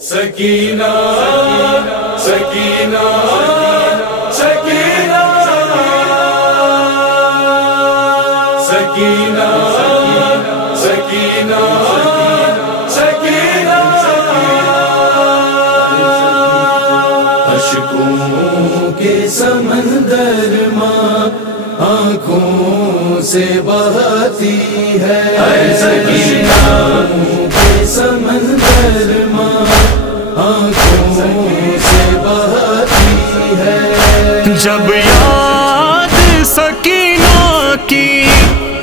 سکینہ سکینہ سکینہ سکینہ سکینہ سکینہ اشکوں کے سمندر ماں آنکھوں سے بہتی ہے، سکینہ کے سمندر ماں آنکھوں سے بہتی ہے۔ جب یاد سکینہ کی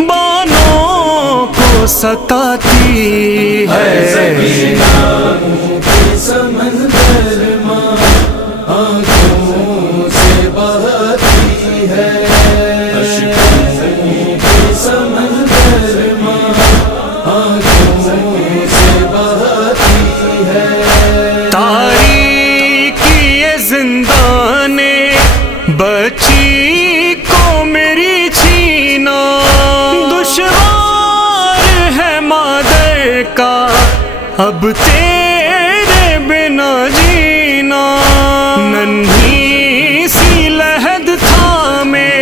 بانوں کو ستاتی ہے، سکینہ کے سمندر ماں آنکھوں سے بہتی ہے، اشکوں کے سمندر ماں آنکھوں سے بہتی ہے۔ تاریکی زندان بچی کو میری چھینا، دشوار ہے مادر کا اب تیرے بنا جینا، ننھی سی لحد تھامے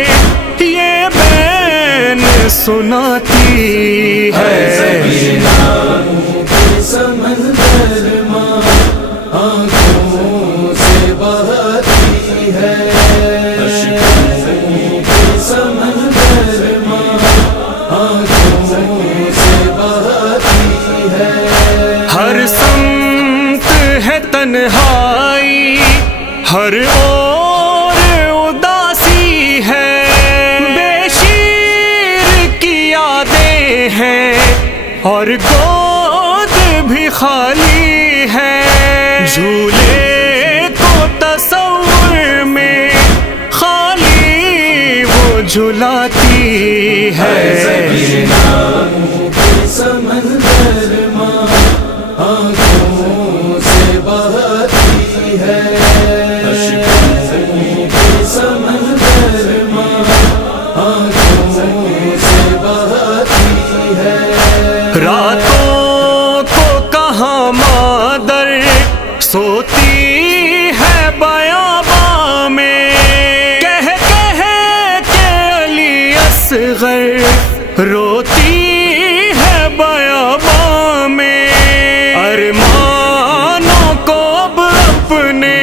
یہ بین سناتی ہے، سکینہ کے سمندر ماں آنکھوں سے بہتی ہے، اشکوں کے سمندر ماں آنکھوں سے بہتی ہے۔ ہر سمت ہے تنہائی، ہر اور اداسی ہے، بے شیر کی یادیں ہیں اور گود بھی خالی ہے، جھولے کو تصور میں خالی وہ جھلاتی ہے، سکینہ کے سمندر ماں آنکھوں سے بہتی ہے، اشکوں کے سمندر ماں آنکھوں سے بہتی ہے۔ راتوں کو کہاں مادر سوتی ہے بیاباں میں، کہہ کے علی اصغر روتی ہے بیاباں میں، ارمانوں کو اب اپنے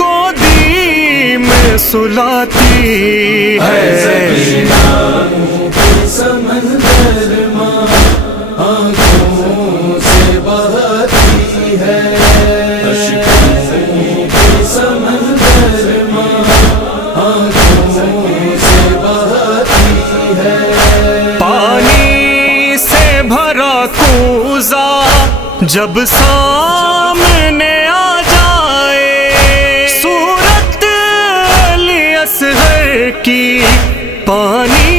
گودی میں سلاتی ہے، سکینہ کے سمندر ماں آنکھوں سے بہتی ہے، اشکوں کے سمندر ماں آنکھوں سے بہتی ہے۔ پانی سے بھرا کوزہ جب سامنے آ جائے، صورت علی اصغر کی پانی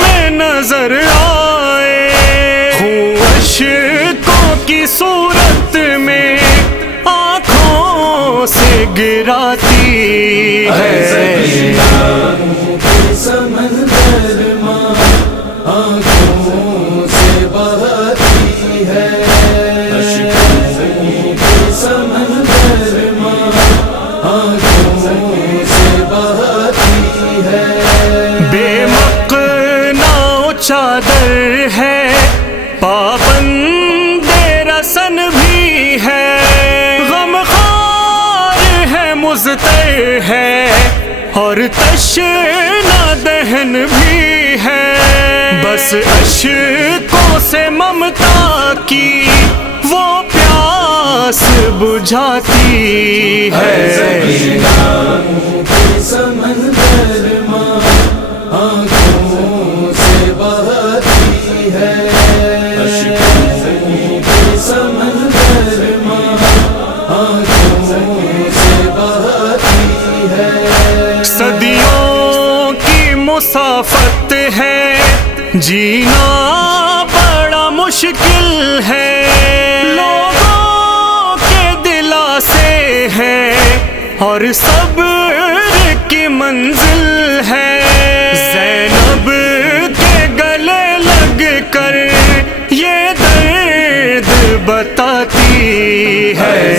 میں نظر آئے، خون اشکوں کی صورت میں آنکھوں سے گراتی ہے، سکینہ کے سمندر ماں آنکھوں سے بہتی ہے، اشکوں کے سمندر ماں آنکھوں سے بہتی ہے۔ بے مقناع چادر ہے، پابند رسن بھی ہے، غمخوار ہے مضطر ہے اور تشنہ دہن بھی ہے، بس اشکوں سے ممتا کی وہ پیاس بجھاتی ہے، سکینہ کے سمندر ماں آنکھوں سے بہتی ہے، اشکوں کے سمندر ماں آنکھوں سے بہتی ہے۔ صدیوں کی مسافت ہے، جینا بڑا مشکل ہے، لوگوں کے دلاسے ہے اور صبر کی منزل ہے، زینب کے گلے لگ کر یہ درد بتاتی ہے،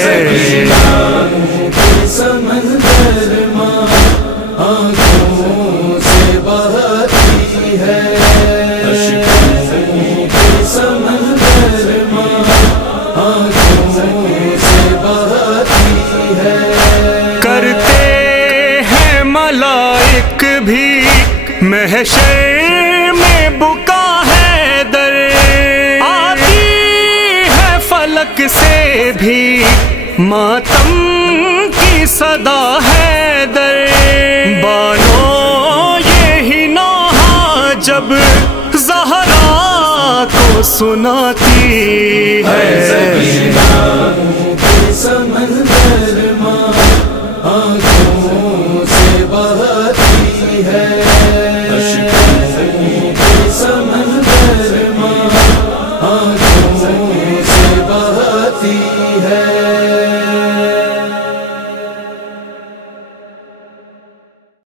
ایک بھی محشر میں بکا ہے در، آتی ہے فلک سے بھی ماتم کی صدا ہے در، بانو یہی نوحہ جب زہرا کو سناتی ہے، سمندر ماں آنکھوں سے بہتی ہے، سمندر ماں آنکھوں سے بہتی ہے،